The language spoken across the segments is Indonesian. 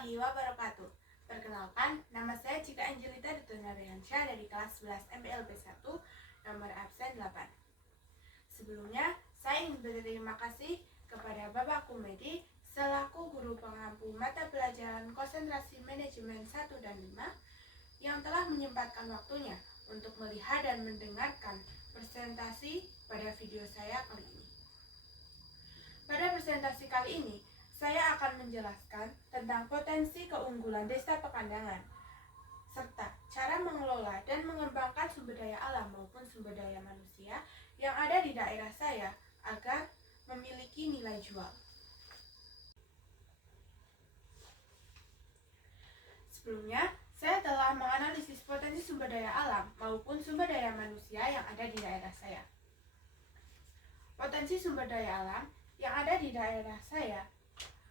warahmatullahi wabarakatuh. Perkenalkan, nama saya Cika Angelita Dutunariansyah dari kelas 11 MPLB 1, nomor absen 8. Sebelumnya, saya ingin berterima kasih kepada Bapak Kumedi selaku guru pengampu mata pelajaran konsentrasi manajemen 1 dan 5 yang telah menyempatkan waktunya untuk melihat dan mendengarkan presentasi pada video saya kali ini. Pada presentasi kali ini, saya akan menjelaskan tentang potensi keunggulan Desa Pekandangan, serta cara mengelola dan mengembangkan sumber daya alam maupun sumber daya manusia yang ada di daerah saya agar memiliki nilai jual. Sebelumnya, saya telah menganalisis potensi sumber daya alam maupun sumber daya manusia yang ada di daerah saya. Potensi sumber daya alam yang ada di daerah saya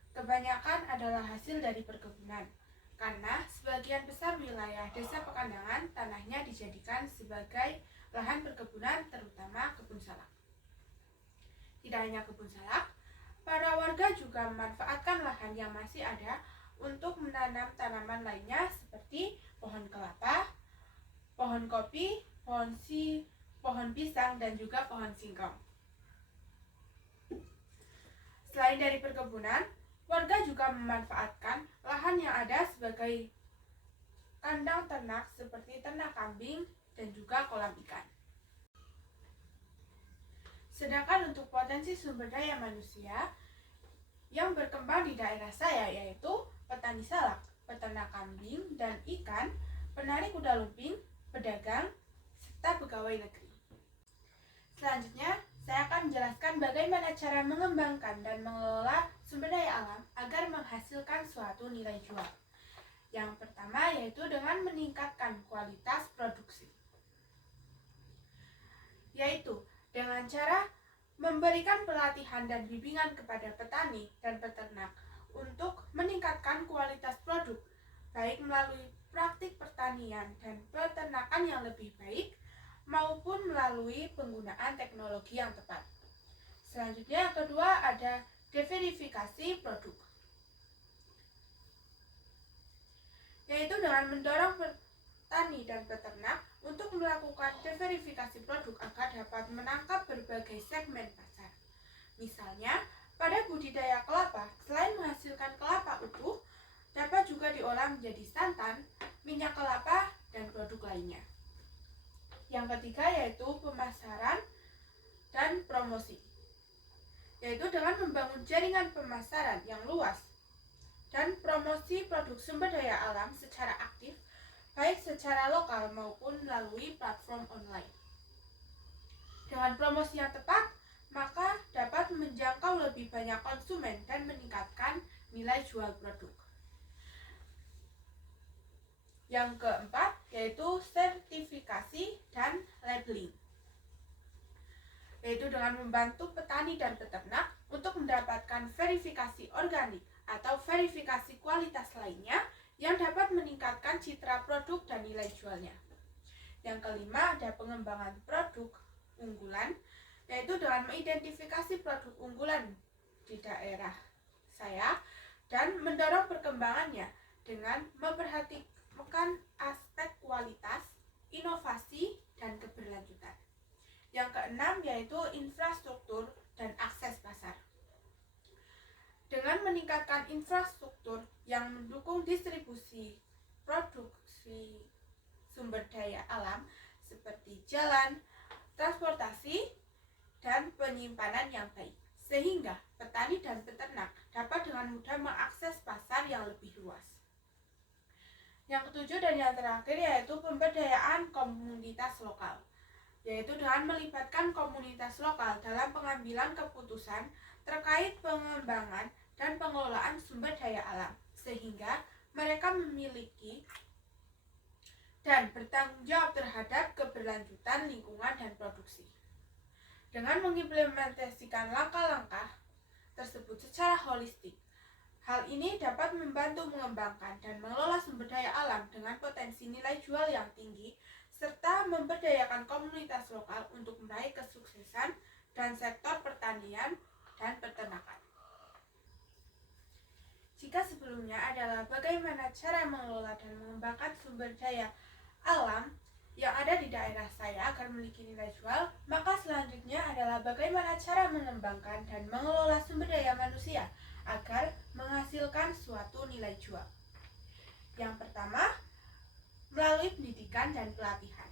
kebanyakan adalah hasil dari perkebunan, karena sebagian besar wilayah Desa Pekandangan tanahnya dijadikan sebagai lahan perkebunan, terutama kebun salak. Tidak hanya kebun salak, para warga juga memanfaatkan lahan yang masih ada untuk menanam tanaman lainnya seperti pohon kelapa, pohon kopi, pohon pisang, dan juga pohon singkong. Selain dari perkebunan, warga juga memanfaatkan lahan yang ada sebagai kandang ternak seperti ternak kambing dan juga kolam ikan. Sedangkan untuk potensi sumber daya manusia yang berkembang di daerah saya yaitu petani salak, peternak kambing dan ikan, penari kuda lumping, pedagang, serta pegawai negeri. Selanjutnya, saya akan menjelaskan bagaimana cara mengembangkan dan mengelola sumber daya alam agar menghasilkan suatu nilai jual. Yang pertama yaitu dengan meningkatkan kualitas produksi, yaitu dengan cara memberikan pelatihan dan bimbingan kepada petani dan peternak untuk meningkatkan kualitas produk, baik melalui praktik pertanian dan peternakan yang lebih baik, maupun melalui penggunaan teknologi yang tepat. Selanjutnya, yang kedua ada deverifikasi produk, yaitu dengan mendorong petani dan peternak untuk melakukan deverifikasi produk agar dapat menangkap berbagai segmen pasar. Misalnya, pada budidaya kelapa, selain menghasilkan kelapa utuh, dapat juga diolah menjadi santan, minyak kelapa, dan produk lainnya. Yang ketiga yaitu pemasaran dan promosi, yaitu dengan membangun jaringan pemasaran yang luas dan promosi produk sumber daya alam secara aktif, baik secara lokal maupun melalui platform online. Dengan promosi yang tepat, maka dapat menjangkau lebih banyak konsumen dan meningkatkan nilai jual produk. Yang keempat yaitu sertifikasi dan labeling, yaitu dengan membantu petani dan peternak untuk mendapatkan verifikasi organik atau verifikasi kualitas lainnya yang dapat meningkatkan citra produk dan nilai jualnya. Yang kelima ada pengembangan produk unggulan, yaitu dengan mengidentifikasi produk unggulan di daerah saya dan mendorong perkembangannya dengan memperhatikan aspek kualitas, inovasi, dan keberlanjutan. Yang keenam yaitu infrastruktur dan akses pasar. Dengan meningkatkan infrastruktur yang mendukung distribusi produksi sumber daya alam seperti jalan, transportasi, dan penyimpanan yang baik, sehingga petani dan peternak dapat dengan mudah mengakses pasar yang lebih luas. Yang ketujuh dan yang terakhir yaitu pemberdayaan komunitas lokal, yaitu dengan melibatkan komunitas lokal dalam pengambilan keputusan terkait pengembangan dan pengelolaan sumber daya alam, sehingga mereka memiliki dan bertanggung jawab terhadap keberlanjutan lingkungan dan produksi. Dengan mengimplementasikan langkah-langkah tersebut secara holistik, hal ini dapat membantu mengembangkan dan mengelola sumber daya alam dengan potensi nilai jual yang tinggi, serta memberdayakan komunitas lokal untuk meraih kesuksesan dan sektor pertanian dan peternakan. Jika sebelum sebelumnya adalah bagaimana cara mengelola dan mengembangkan sumber daya alam yang ada di daerah saya agar memiliki nilai jual, maka selanjutnya adalah bagaimana cara mengembangkan dan mengelola sumber daya manusia agar menghasilkan suatu nilai jual. Yang pertama, melalui pendidikan dan pelatihan.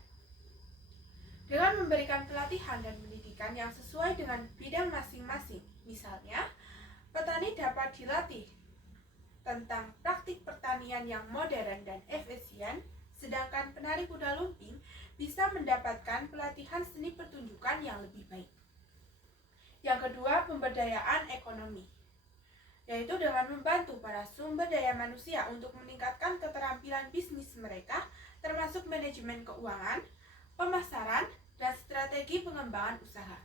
Dengan memberikan pelatihan dan pendidikan yang sesuai dengan bidang masing-masing, misalnya, petani dapat dilatih tentang praktik pertanian yang modern dan efisien, sedangkan penari kuda lumping bisa mendapatkan pelatihan seni pertunjukan yang lebih baik. Yang kedua, pemberdayaan ekonomi, yaitu dengan membantu para sumber daya manusia untuk meningkatkan keterampilan bisnis mereka, termasuk manajemen keuangan, pemasaran, dan strategi pengembangan usaha.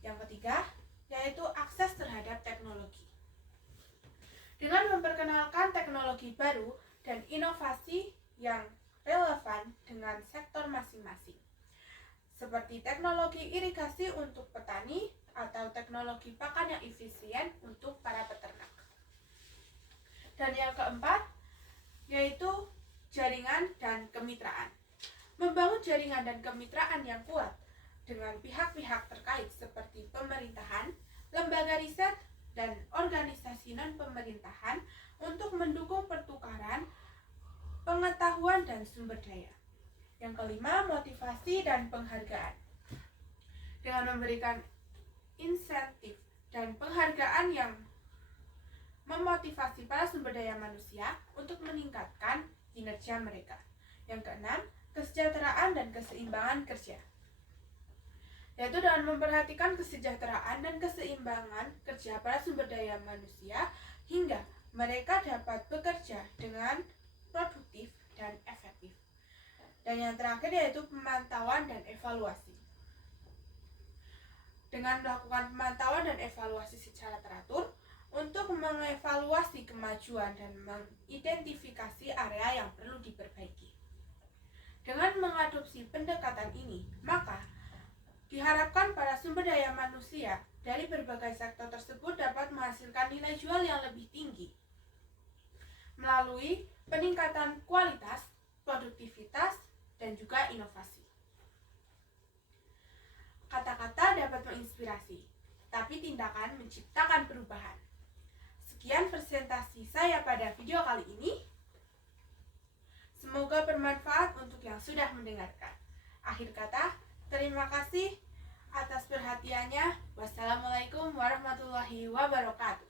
Yang ketiga, yaitu akses terhadap teknologi. Dengan memperkenalkan teknologi baru dan inovasi yang relevan dengan sektor masing-masing, seperti teknologi irigasi untuk petani atau teknologi pakan yang efisien untuk para peternak. Dan yang keempat, yaitu jaringan dan kemitraan. Membangun jaringan dan kemitraan yang kuat dengan pihak-pihak terkait seperti pemerintahan, lembaga riset, dan organisasi non-pemerintahan untuk mendukung pertukaran pengetahuan dan sumber daya. Yang kelima, motivasi dan penghargaan. Dengan memberikan insentif dan penghargaan yang memotivasi para sumber daya manusia untuk meningkatkan kinerja mereka. Yang keenam, kesejahteraan dan keseimbangan kerja, yaitu dengan memperhatikan kesejahteraan dan keseimbangan kerja para sumber daya manusia hingga mereka dapat bekerja dengan produktif dan efektif. Dan yang terakhir yaitu pemantauan dan evaluasi. Dengan melakukan pemantauan dan evaluasi secara teratur untuk mengevaluasi kemajuan dan mengidentifikasi area yang perlu diperbaiki. Dengan mengadopsi pendekatan ini, maka diharapkan para sumber daya manusia dari berbagai sektor tersebut dapat menghasilkan nilai jual yang lebih tinggi melalui peningkatan kualitas, produktivitas, dan juga inovasi. Kata-kata dapat menginspirasi, tapi tindakan menciptakan perubahan. Sekian presentasi saya pada video kali ini. Semoga bermanfaat untuk yang sudah mendengarkan. Akhir kata, terima kasih atas perhatiannya. Wassalamualaikum warahmatullahi wabarakatuh.